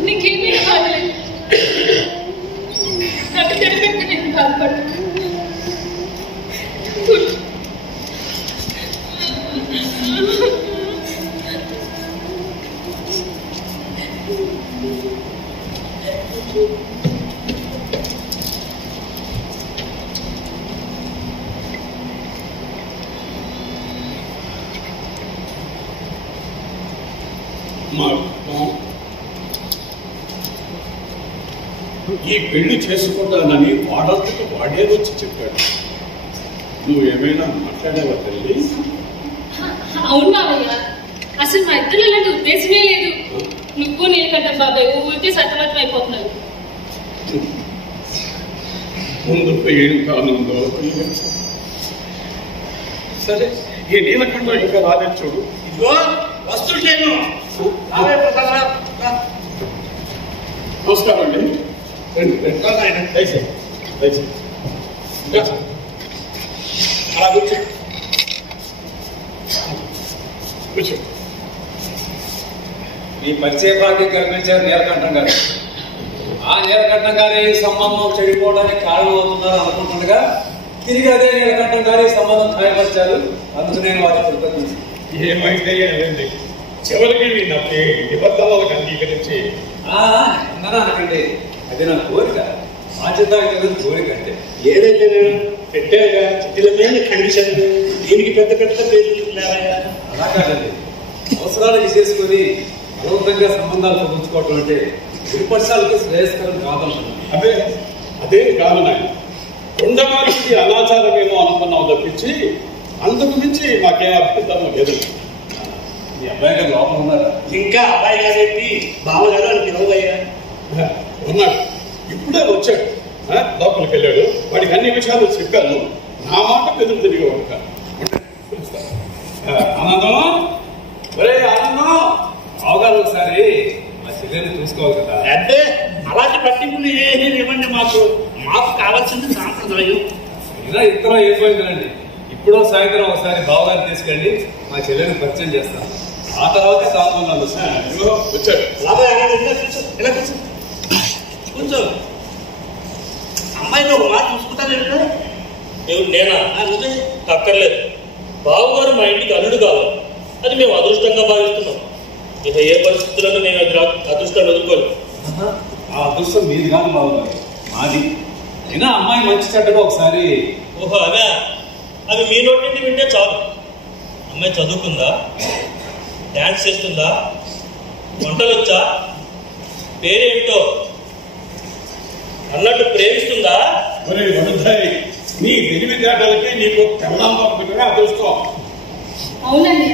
నీకేమైనా బాధలేదు. నన్ను తెడపెట్టి నేను బాధపడ్డా. ఈ పెళ్లి చేసుకుంటానని వాడంతట వాడే వచ్చి చెప్పాడు. నువ్వు ఏమైనా మాట్లాడావా తల్లి? అవును మావయ్య, అసలు మా ఇద్దరు అలాంటి ఉద్దేశమే లేదు. నువ్వు నీలకంఠం బాబాయ్ ఊరికే సతమతం అయిపోతున్నారు. ముందు ఏం కానుందో సరే. ఈ నీలకంఠం ఇంకా రాలేదు చూడు. ఇదిగో వస్తుంటేను. నమస్కారం అండి. అలా కూర్చో. కూర్చో. మీ పరిచయ పార్టీ కల్పించారు నీలకంఠం గారు. ఆ నీలకంఠం గారి సంబంధం చెడిపోవడానికి కారణం అవుతున్నారు అనుకుంటుండగా తిరిగి అదే నీలకంఠం గారి సంబంధం ఖాయపరిచారు. అందుకు నేను వారి కృతజ్ఞతలు. ఏమైతే ఏమైంది, చివరికి నమ్మి నిబద్ధనలకు అంగీకరించి అనకండి. అది నా కోరిక, బాధ్యత కోరిక అంటే. ఏదైతే నేను పెట్టాగా చిట్టిలమైన కండిషన్, దీనికి పెద్ద పెద్ద పేర్లు లేవయ్యా. అలా కాదండి, అవసరాలకు చేసుకొని బలవంతంగా సంబంధాలు కుదుర్చుకోవటం అంటే ఇరుపక్షాలకి శ్రేయస్కరం కాదంటున్నాను. అదే కాదు నాయన. కొండమానికి అనాచారమేమో అనుకున్నాం తప్పించి అందుకు మించి మాకేం అభ్యంతరం లేదు. మీ అబ్బాయి గారు లోపల ఉన్నారా? ఇంకా అబ్బాయి గారేంటి బావగారు అని పిలవయ్యా. ఉన్నాడు, ఇప్పుడే వచ్చాడు. లోపలికి వెళ్ళాడు. వాడికి అన్ని విషయాలు చెప్పాను. నా మాట ఎదురు తిరిగి ఉంటాను. ఆనందం, ఒరే ఆనందం, అవగారు ఒకసారి చెల్లెని చూసుకోవాలి కదా. అంటే అలాంటి పట్టింపులు ఏమీ ఇవ్వండి, మాకు కావాల్సింది సాంప్రదాయం. ఇలా ఇతర అయిపోయిందండి. ఇప్పుడో సాయంత్రం ఒకసారి బావగారిని తీసుకెళ్ళి మా చెల్లెని పరిచయం చేస్తాను. ఆ తర్వాత తాగుతున్నాను. వచ్చాడు ఇలా కూర్చో. అమ్మాయిని ఒక మాట చూసుకుంటాను. నేనా? అక్కర్లేదు. బావగారు మా ఇంటికి అల్లుడు కావాలి, అది మేము అదృష్టంగా భావిస్తున్నాం. ఇక ఏ పరిస్థితులను నేను అదృష్టాన్ని వదులుకోలేదు. ఆ అదృష్టం మీది కాదు బావగారు, మాది. అయినా అమ్మాయి మంచి చెడ్డగా ఒకసారి. ఓహో అవే, అవి మీ నోటి నుండి వింటే చాలు. అమ్మాయి చదువుకుందా, డాన్స్ చేస్తుందా, వంటలు వచ్చా, పేరేమిటో అన్నట్టు ప్రేమిస్తుందా? నీ తెలివితేటలకి నీకు పెళ్ళాం పంపించడమే అదృష్టం. అవునండి,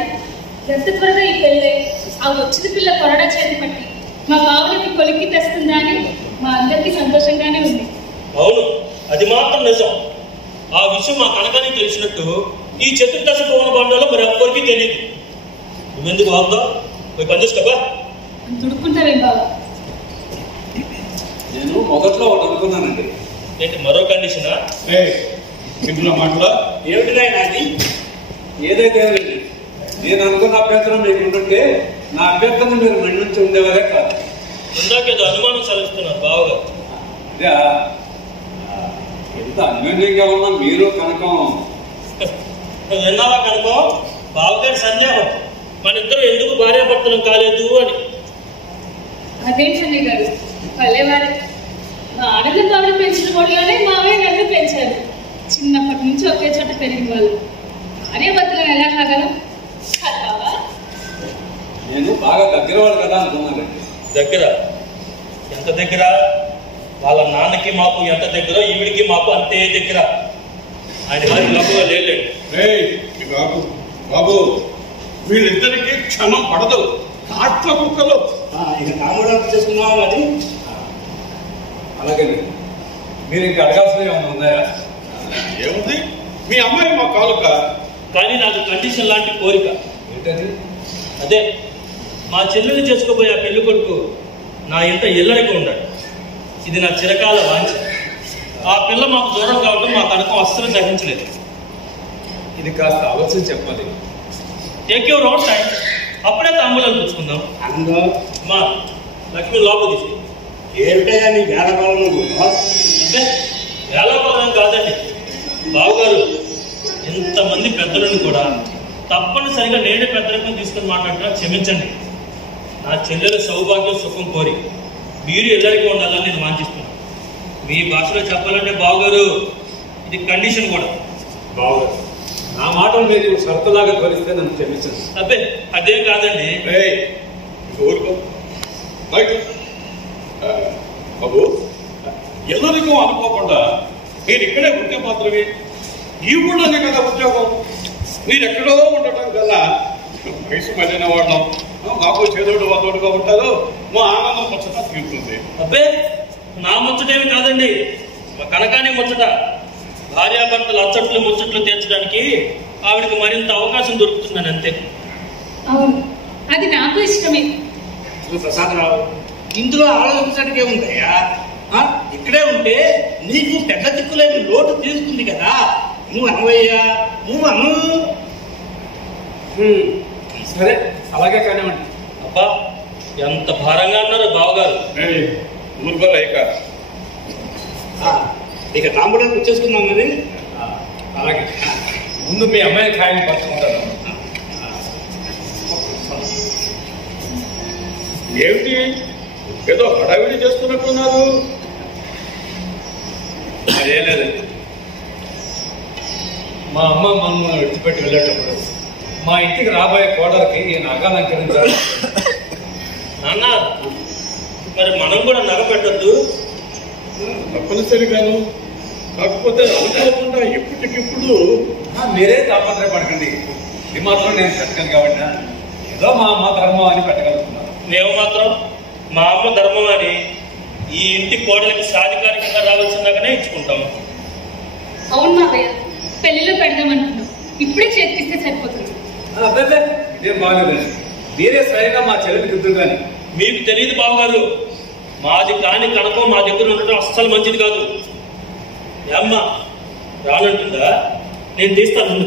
ఎంత త్వరగా ఈ పెళ్ళే ఆ వచ్చిన పిల్ల కొరడా చేతి పట్టి మా బావులకి కొలిక్కి తెస్తుందా అని మా అందరికీ సంతోషంగానే ఉంది. అవును, అది మాత్రం నిజం. ఆ విషయం మా కనకానికి తెలిసినట్టు ఈ చతుర్దశ పవన బండలో మరి ఎవ్వరికీ తెలియదు. నువ్వెందుకు బాగుందా పోయి పనిచేసుకోబా. తుడుక్కుంటావేం బాబా? నేను మొదట్లో ఒకటి అనుకున్నానండి. ఏంటి మరో కండిషనా? ఇంట్లో మాటలో ఏమిటి నాది? ఏదైతే ఏమిటి, నేను అనుకున్న అభ్యంతరం మీకు ఉంటుంటే నా అభ్యర్థన మీరు నన్ను నుంచి ఉండేవారే కాదు. ఇందాకేదో అనుమానం చదివిస్తున్నారు బావగారు. ఇదే ఎంత అన్యోన్యంగా ఉన్నా మీరు కనకం. విన్నావా కనుకో? బావగారి సందేహం మన ఇద్దరు ఎందుకు భార్యాభర్తలం కాలేదు అని. అదేంటండి గారు, పల్లెవారు మా ఆనంద బాబుని పెంచిన వాళ్ళనే మావయ్య నన్ను పెంచారు. చిన్నప్పటి నుంచి ఒకే చోట పెరిగిన వాళ్ళు భార్యాభర్తలం ఎలా కాగలం బాబా? నేను బాగా దగ్గర వాళ్ళు కదా అనుకున్నానండి. దగ్గర? ఎంత దగ్గర? వాళ్ళ నాన్నకి మాకు ఎంత దగ్గర, ఈవిడికి మాకు అంతే దగ్గర. ఆయన వారి లోపల లేదు. బాబు బాబు వీళ్ళిద్దరికి క్షణం పడదు, కాట్ల కుక్కలు. ఇక కాంబోడాలు చేసుకున్నాం. అది అలాగే మీరు ఇంకా అడగాల్సినవి ఏమైనా ఉన్నాయా? ఏముంది, మీ అమ్మాయి మా కాలుక. కానీ నాకు కండిషన్ లాంటి కోరిక. ఏంటది? అదే మా చెల్లెలు చేసుకోబోయే ఆ పెళ్లి కొడుకు నా ఇంట ఇల్లరికి ఉండాలి. ఇది నా చిరకాల వాంఛ. ఆ పిల్ల మాకు దూరం కావడం మా కనకం అస్సలు సహించలేదు. ఇది కాస్త ఆలోచన చెప్పాలి. Take your own time. అప్పుడే తాంబూలాలు పుచ్చుకుందాం. ఆనందం మా లక్ష్మి లోపల తీసి. ఏమిటయ్యా నీ వేళకాలంలో అంటే వేళాపాలనం కాదండి బావగారు. ఇంతమంది పెద్దలను కూడా తప్పనిసరిగా నేనే పెద్దరికం తీసుకుని మాట్లాడుతున్నా, క్షమించండి. నా చెల్లెల సౌభాగ్యం సుఖం కోరి మీరు ఎల్లరికీ ఉండాలని నేను వాంఛిస్తున్నాను. మీ భాషలో చెప్పాలంటే బావగారు ఇది కండిషన్ కూడా. బావగారు నా మాటలు మీరు షరతులాగా ధ్వనిస్తే నన్ను క్షమించండి. అబ్బే అదేం కాదండి. ఊరుకో బయట. బాబు ఎల్లరికో అనుకోకుండా మీరు ఇక్కడే ఉంటే మాత్రమే, ఈ ఊళ్ళోనే కదా ఉద్యోగం. మీరు ఎక్కడో ఉండటం కన్నా వయసు మళ్ళిన వాళ్ళం మాకు చేదోడు వదోడుగా ఉంటారు. మా ఆనందం ముచ్చట తీరుతుంది. అబ్బే నా ముచ్చటేమి కాదండి, మా కనకానే ముచ్చట. భార్యాభర్తలు అచ్చట్లు ముచ్చట్లు తీర్చడానికి ఆవిడకి మరింత అవకాశం దొరుకుతుందని అంతే. అవును, అది నాకు ఇష్టమే. ప్రసాదరావు, ఇందులో ఆలోచించడానికి ఏముందయ్యా? ఇక్కడే ఉంటే నీకు పెద్ద దిక్కులేని లోటు తీరుతుంది కదా. నువ్వు అనవయ్యా, నువ్వు అను. సరే అలాగే కానివ్వండి. అబ్బా ఎంత భారంగా అన్నారు బావగారు. ఊరుకోలే ఇక తాంబూలాలు వచ్చేసుకుందాం మరి. అలాగే ముందు మీ అమ్మాయి ఖాయం పట్టుకుంటాను. ఏమిటి ఏదో హడావిడి చేస్తున్నట్టున్నారు? అదేం లేదండి, మా అమ్మ మమ్మల్ని విడిచిపెట్టి వెళ్ళేటప్పుడు మా ఇంటికి రాబోయే కోడలకి ఈ నగాలంకరించాలి. నాన్న మరి మనం కూడా నగ పెట్టద్దు? తప్పనిసరిగాను, కాకపోతే అనుకోకుండా ఇప్పటికిప్పుడు. మీరే తాపత్రయపడకండి, ఇది మాత్రం నేను పెట్టగలను కాబట్టి ఏదో మా అమ్మ ధర్మం అని పెట్టగలుగుతున్నాను. మేము మాత్రం మా అమ్మ ధర్మం అని ఈ ఇంటి కోడలికి సాధికారికంగా రావాల్సిందాగానే ఇచ్చుకుంటాము. అవును మావయ్య, పెళ్లిలో పెడదామనుకున్నాం, ఇప్పుడే చేతికిస్తే సరిపోతుంది. అదే ఇదేం బాగలేదండి, మీరే స్వయంగా మా చెల్లెలికి ఇద్దరు కానీ మీకు తెలియదు బావగారు, మాది కాని కనకం మా దగ్గర ఉండటం అస్సలు మంచిది కాదు. అమ్మా రానంటుందా? నేను తీస్తాను.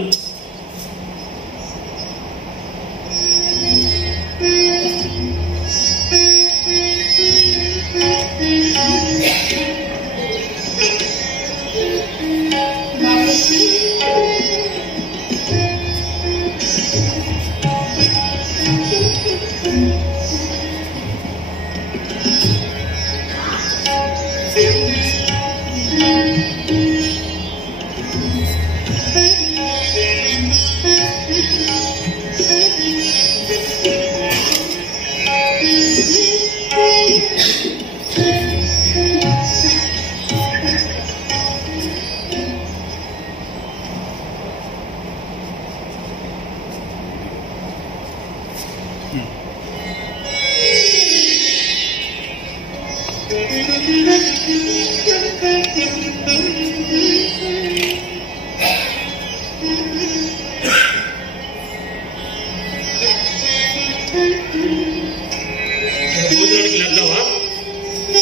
భోజనానికి లేద్దామా?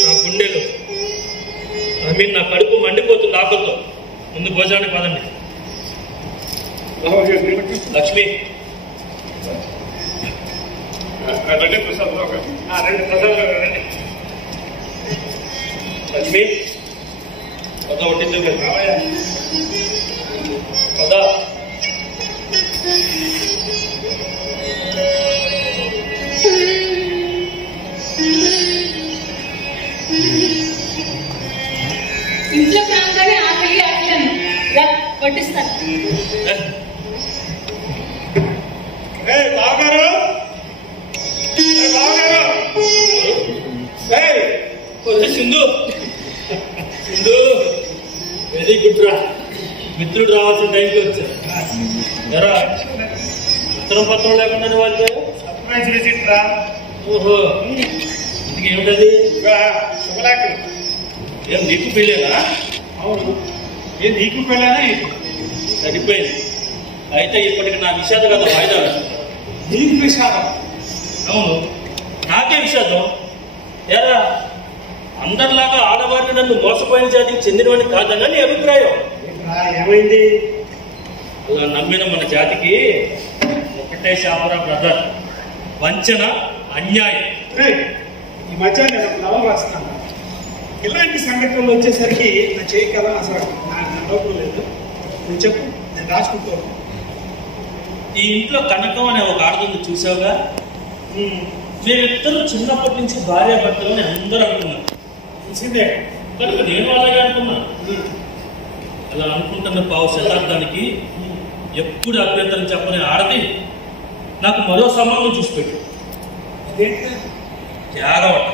నా గుండెలు నా కడుపు మండిపోతుంది ఆకలితో. ముందు భోజనానికి పదండి. లక్ష్మి రండి ప్రసాదరావు గారు. రండి ప్రసాదరావు గారు రండి. లక్ష్మి పద వడ్డించు పద. ఇంట్లో ప్రాంతాన్ని ఆకలి ఆకలి అని వడ్డిస్తాను. బావగారు బావగారు సింధు సింధు వెరీ గుడ్ రా. మిత్రుడు రావాల్సిన టైంకి వచ్చారు. ఎరా ఉత్తరం పత్రం లేకుండా వాళ్ళు సర్ప్రైజ్ విజిట్ రా. ఓహో ఇంటికి ఏమిటది? శుభలాకలు. ఏం నీకు పెళ్ళేనా? అవును. ఏం నీకు పెళ్ళానా? సరిపోయింది. అయితే ఇప్పటికి నా విషాద కదా వాయిదా. నీకు విషాదం? అవును, నాకే విషాదం. ఎరా అందరిలాగా ఆడవారిని నన్ను మోసపోయిన జాతికి చెందినవని కాదన్నా నీ అభిప్రాయం? ఏమైంది? అలా నమ్మిన మన జాతికి ఒకటే శాపరా బ్రదర్, వంచన, అన్యాయం. ఈ మధ్య నేను నవల రాస్తున్నాను. ఇలాంటి సంఘటనలు వచ్చేసరికి నా చేయి కదా అసలు నా లోపం లేదు. నువ్వు చెప్పు, నేను రాసుకుంటాను. ఈ ఇంట్లో కనకం అనే ఒక ఆడదుంది చూసావుగా? మేమిద్దరూ చిన్నప్పటి నుంచి భార్యాభర్తలు అని అందరూ అనుకున్నారు. తెలిసిందే కనుక నేను అలాగే అనుకున్నా. అలా అనుకుంటున్న పావు శతాబ్దానికి ఎప్పుడు అభ్యంతరం చెప్పని ఆడది నాకు మరో సంబంధం చూసి పెట్టు. త్యాగవట.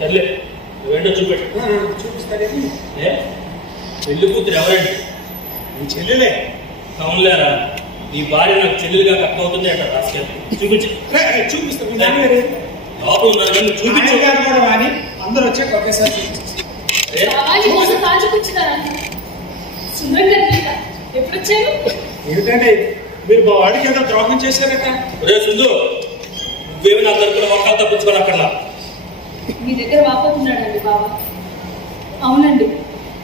సర్లే నువ్వేంటో చూపెట్టు. చూపిస్తాడేమి? ఏ పెళ్లి కూతురు ఎవరండి? నీ చెల్లెలే. అవునులేరా, నీ భార్య నాకు చెల్లెలుగా కట్ అవుతుంది అంట. రాసుకెళ్ళి చూపించు. చూపిస్తాను. లోపల ఉన్నారు కానీ నువ్వు చూపించు. కూడా కానీ అందరూ వచ్చాక ఒకేసారి చూపిస్తాను. కోసం కాచుకొచ్చినారా? సుందర్ ఎప్పుడు వచ్చారు? ఏమిటండి మీరు మా వాడికి ఏదో ద్రోహం చేశారట? రే సుందు, నువ్వేమి నా తరపున మొక్కలు తప్పించుకొని అక్కడ మీ దగ్గర వాపోతున్నాడండి బాబా. అవునండి,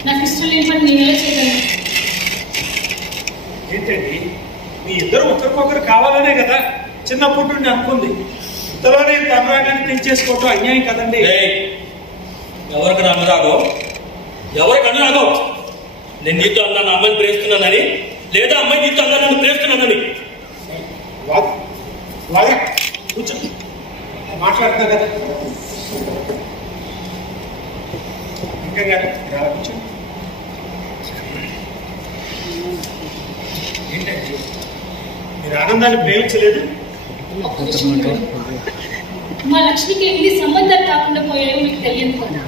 నాకు ఇష్టం లేని పని నేనే చేయగలను. ఏంటండి మీ ఇద్దరు ఒకరికొకరు కావాలనే కదా చిన్నప్పటి నుండి అనుకుంది. ఇంతలోనే అనురాగాన్ని పెంచేసుకోవటం అన్యాయం కదండి. ఎవరికి అనురాగం? ఎవరికి అనురాగం? నేను నీతో అన్నా నా అమ్మాయిని ప్రేస్తున్నానని, లేదా అమ్మాయి నీతో అన్నా నన్ను ప్రేస్తున్నానని? కూర్చో, మాట్లాడుతున్నా కదా. ఇంకా గారు కూర్చో. ఏంటండి మీరు ఆనందాన్ని ప్రేమించలేదు? మా లక్ష్మికి ఎన్ని సంబంధాలు కాకుండా పోయాయో మీకు తెలియదు కదా.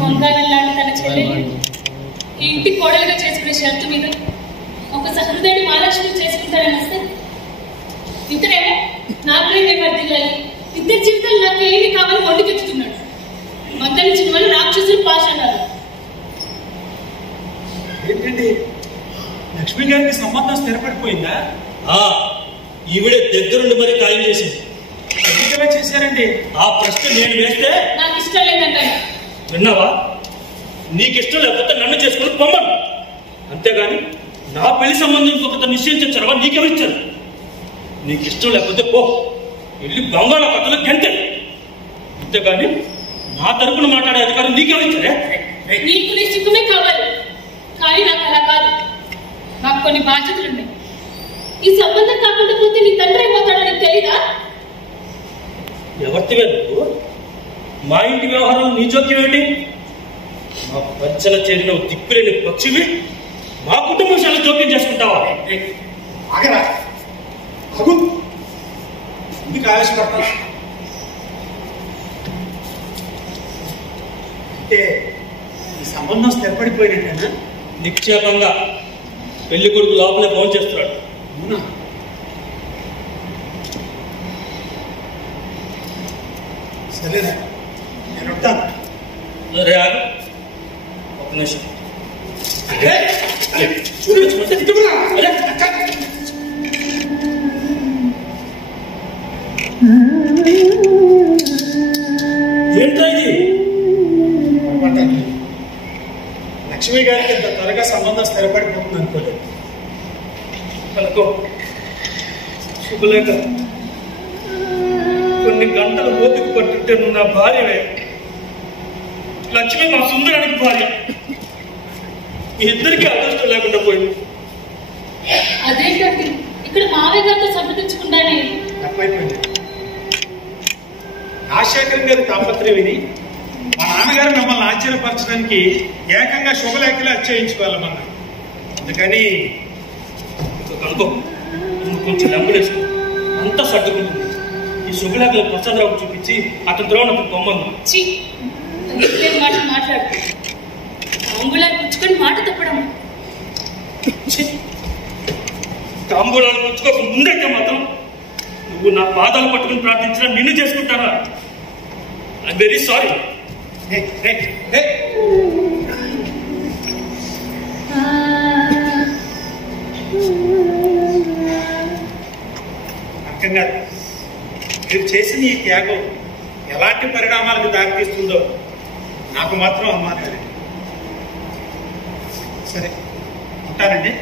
కొంగారం లాంటి తన చెల్లెలు ఈ ఇంటి కోడలుగా చేసుకునే షరతు మీద ఒక సహృదయుడు మహాలక్ష్మి చేసుకుంటాడని వస్తే ఇతరేమో నా ప్రేమ వర్దిల్లాలి, ఇద్దరి జీవితాలు నాకు ఏమి కావాలని ఒంటికెత్తుతున్నాడు. మందలించిన వాళ్ళు రాక్షసులు పాషాణాలు. ఏంటండి లక్ష్మి గారికి సంబంధం స్థిరపడిపోయిందా? ఈవిడే దగ్గరుండి మరి ఖాయం చేసింది. ఎందుకలా చేశారండి? ఆ ప్రశ్న నేను వేస్తే నాకు ఇష్టం లేదంటే విన్నావా? నీకు ఇష్టం లేకపోతే నన్ను చేసుకుని పొమ్మను, అంతేగాని నా పెళ్లి సంబంధం ఇంకొకత నిశ్చయించారా నీకెవరిచ్చారు? నీకు ఇష్టం లేకపోతే పో, వెళ్ళి బంగాళాఖాతంలో గంటె, అంతేగాని నా తరపున మాట్లాడే అధికారం నీకెవరిచ్చారే? నీకు నీ సుఖమే కావాలి, కానీ నాకు అలా కాదు. నాకు కొన్ని బాధ్యతలున్నాయి. ఈ సంబంధం కాకుండా పోతే నీ తండ్రి అయిపోతాడో నీకు తెలీదా? ఎవరితివే నువ్వు? మా ఇంటి వ్యవహారంలో నీ జోక్యం ఏంటి? మా పంచన చేరిన దిక్కులేని పక్షివి మా కుటుంబ విషయాలు జోక్యం చేసుకుంటావా? ఆగరా, అగు ఎందుకు ఆవేశపడతా? అంటే ఈ సంబంధం స్థిరపడిపోయినట్టేనా? నిక్షేపంగా పెళ్లి కొడుకు లోపలే ఫోన్ చేస్తున్నాడు. అవునా? సరేనా, నేను ఉంటాను. రే ఆగు, ఒక నిమిషం. ఏంటో ఇది? లక్ష్మి గారికి ఇంత త్వరగా సంబంధం స్థిరపడిపోతుంది అనుకోలేదు. అనుకో శుభలేఖ, కొన్ని గంటలు ఓపిక పట్టుంటే నువ్వు నా భార్యవే. లక్ష్మి మా సుందరానికి భార్య. మీ ఇద్దరికీ అదృష్టం లేకుండా పోయింది. అదేంటండి, ఇక్కడ మావయ్య గారితో సంప్రదించుకుంటానే తప్పైపోయింది. రాజశేఖరం గారి తాపత్రయం విని మా నాన్నగారు మిమ్మల్ని ఆశ్చర్యపరచడానికి ఏకంగా శుభలేఖలు అచ్చయించుకోవాలమ్మన్నా. అందుకని అనుకో, నువ్వు కొంచెం లెంపలేసుకో, అంతా సర్దుకుంటుంది. ఈ శుభలేఖలు ప్రసాదరావు చూపించి అతని ద్రోణకు బొమ్మను మాట్లాడు. తాంబూలాలు పుచ్చుకొని మాట తప్పడం. తాంబూలాలు పుచ్చుకోక ముందైతే మాత్రం నువ్వు నా పాదాలు పట్టుకుని ప్రార్థించినా నిన్ను చేసుకుంటానా? I very sorry. అర్థం కాదు, మీరు చేసిన ఈ త్యాగం ఎలాంటి పరిణామాలకు దారితీస్తుందో నాకు మాత్రం అనుమానం. సరే ఉంటానండి.